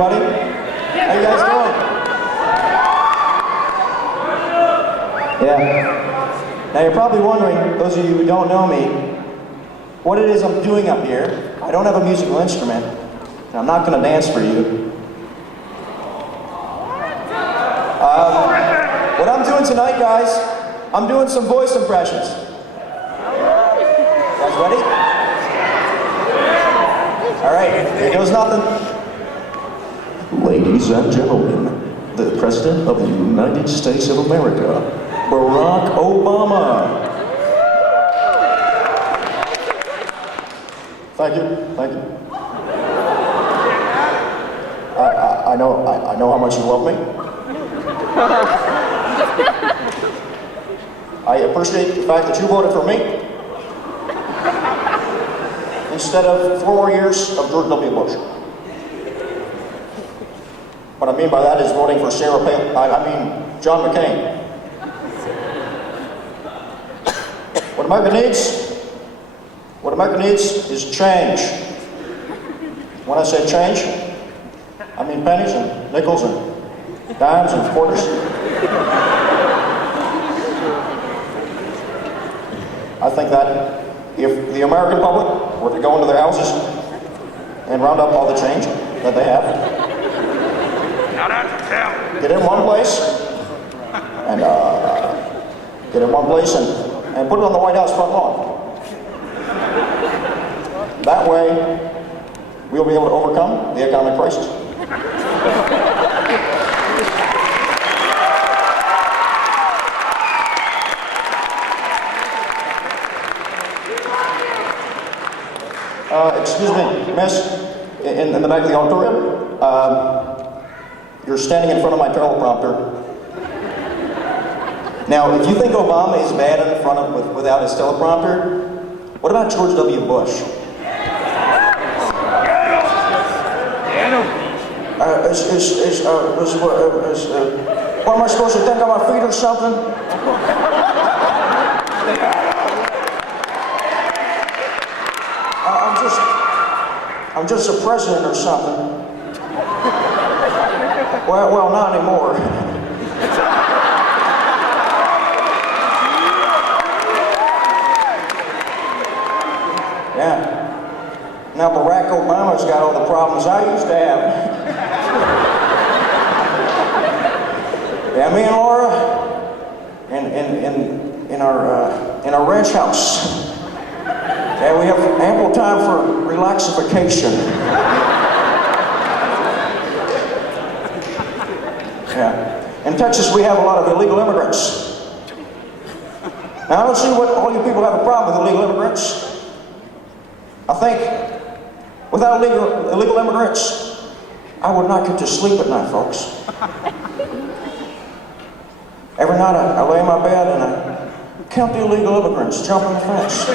everybody? How you guys doing? Yeah. Now you're probably wondering, those of you who don't know me, what it is I'm doing up here. I don't have a musical instrument, and I'm not going to dance for you. What I'm doing tonight, guys, I'm doing some voice impressions. You guys ready? All right, here goes nothing. Ladies and gentlemen, the President of the United States of America, Barrack Obama. Thank you, thank you. I know how much you love me. I appreciate the fact that you voted for me instead of 4 more years of George W. Bush. What I mean by that is voting for John McCain. What America needs is change. When I say change, I mean pennies and nickels and dimes and quarters. I think that if the American public were to go into their houses and round up all the change that they have, get in one place and put it on the White House front lawn. That way, we'll be able to overcome the economic crisis. Excuse me, miss, in the back of the auditorium, you're standing in front of my teleprompter. Now, if you think Obama is bad in front of without his teleprompter, what about George W. Bush? What am I supposed to think on my feet or something? I'm just a president or something. Well, not anymore. Yeah. Now Barrack Obama's got all the problems I used to have. Yeah, me and Laura, in our ranch house. Yeah, we have ample time for relaxification. Yeah. In Texas, we have a lot of illegal immigrants. Now, I don't see what all you people have a problem with illegal immigrants. I think without illegal immigrants, I would not get to sleep at night, folks. Every night I lay in my bed and I count the illegal immigrants jumping the fence.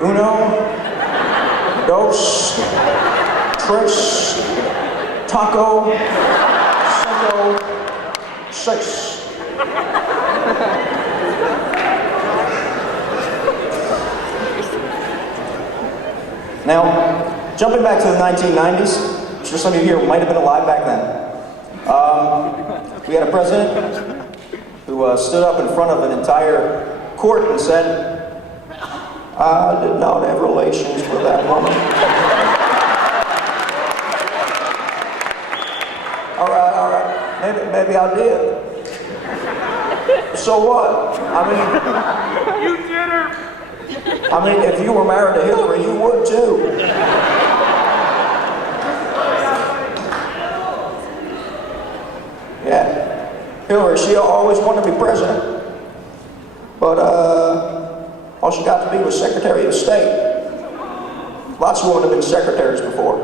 Uno, dos, tres, taco, cinco, seis. Now, jumping back to the 1990s, I'm sure some of you here might have been alive back then. We had a president who stood up in front of an entire court and said, "I did not have relations with that woman." All right. Maybe I did. So what? You did her. If you were married to Hillary, you would too. Yeah. Hillary, she always wanted to be president. But, all she got to be was Secretary of State. Lots of women have been secretaries before.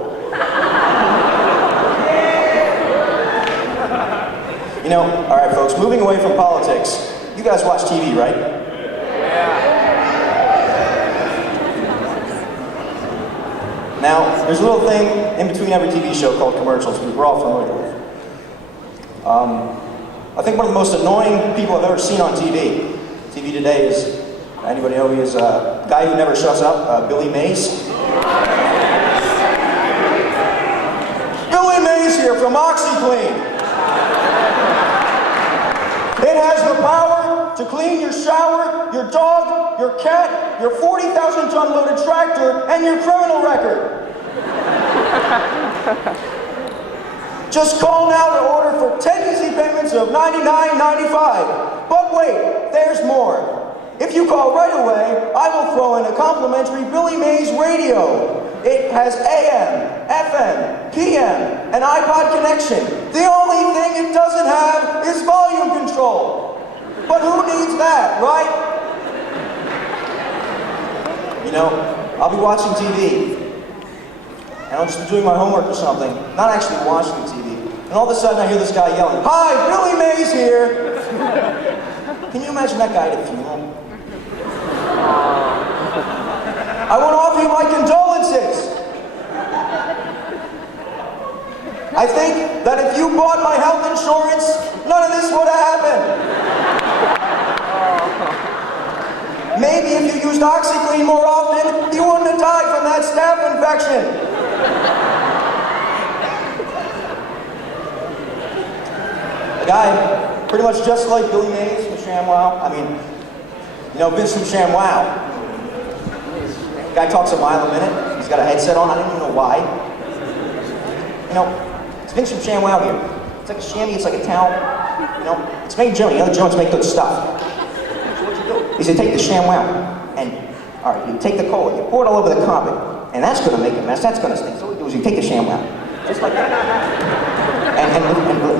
You know, all right, folks, moving away from politics, you guys watch TV, right? Yeah. Now, there's a little thing in between every TV show called commercials we're all familiar with. I think one of the most annoying people I've ever seen on TV. TV today is, anybody know who he is? A guy who never shuts up, Billy Mays. Billy Mays here from OxyClean. It has the power to clean your shower, your dog, your cat, your 40,000 ton loaded tractor, and your criminal record. Just call now to order for 10 easy payments of $99.95. But wait, there's more. If you call right away, I will throw in a complimentary Billy Mays radio. It has AM, FM, PM, and iPod connection. The only thing it doesn't have is volume control. But who needs that, right? You know, I'll be watching TV, and I'll just be doing my homework or something, not actually watching TV. And all of a sudden I hear this guy yelling, "Hi, Billy Mays here!" Can you imagine that guy at a funeral? I want to offer you my condolences. I think that if you bought my health insurance, none of this would have happened. Maybe if you used OxyClean more often, you wouldn't have died from that staph infection. A guy pretty much just like Billy Mays from ShamWow. I mean, you know, Vince from ShamWow. Guy talks a mile a minute. He's got a headset on. I don't even know why. You know, it's Vince from ShamWow here. It's like a chamois, it's like a towel. You know, it's made in Germany. You know, the Germans make good stuff. So what you do? He said, take the ShamWow, and all right, you take the cola, you pour it all over the carpet, and that's going to make a mess. That's going to stink. So what you do is you take the ShamWow, just like that. And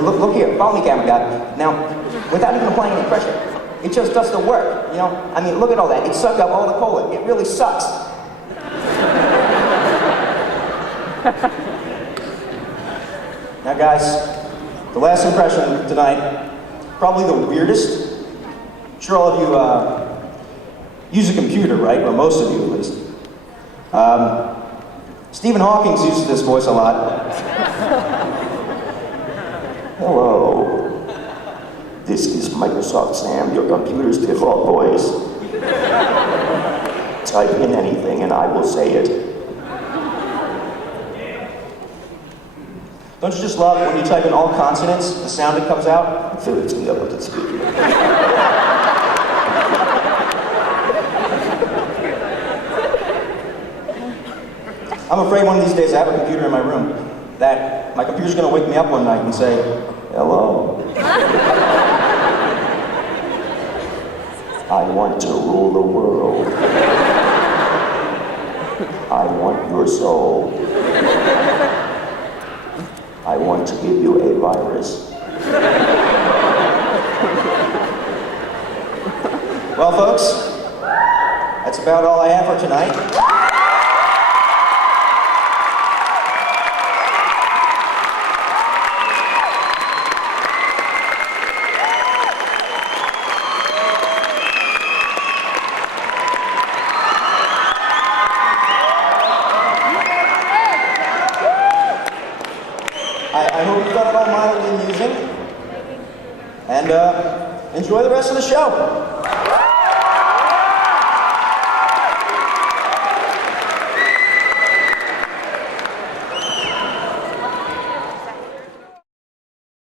look here, follow me, camera guy. Now, without even applying any pressure, it just does the work. You know, I mean, look at all that. It sucked up all the cola. It really sucks. Now guys, the last impression tonight, probably the weirdest. I'm sure all of you use a computer, right? Or most of you at least. Stephen Hawkings uses this voice a lot. Hello, this is Microsoft Sam, your computer's default voice. Type in anything and I will say it. Don't you just love when you type in all consonants, the sound that comes out? I'm afraid one of these days I have a computer in my room that my computer's going to wake me up one night and say, hello. I want to rule the world. I want your soul. I want to give you a virus. Well, folks, that's about all I have for tonight. I hope you found it all mildly amusing. And enjoy the rest of the show.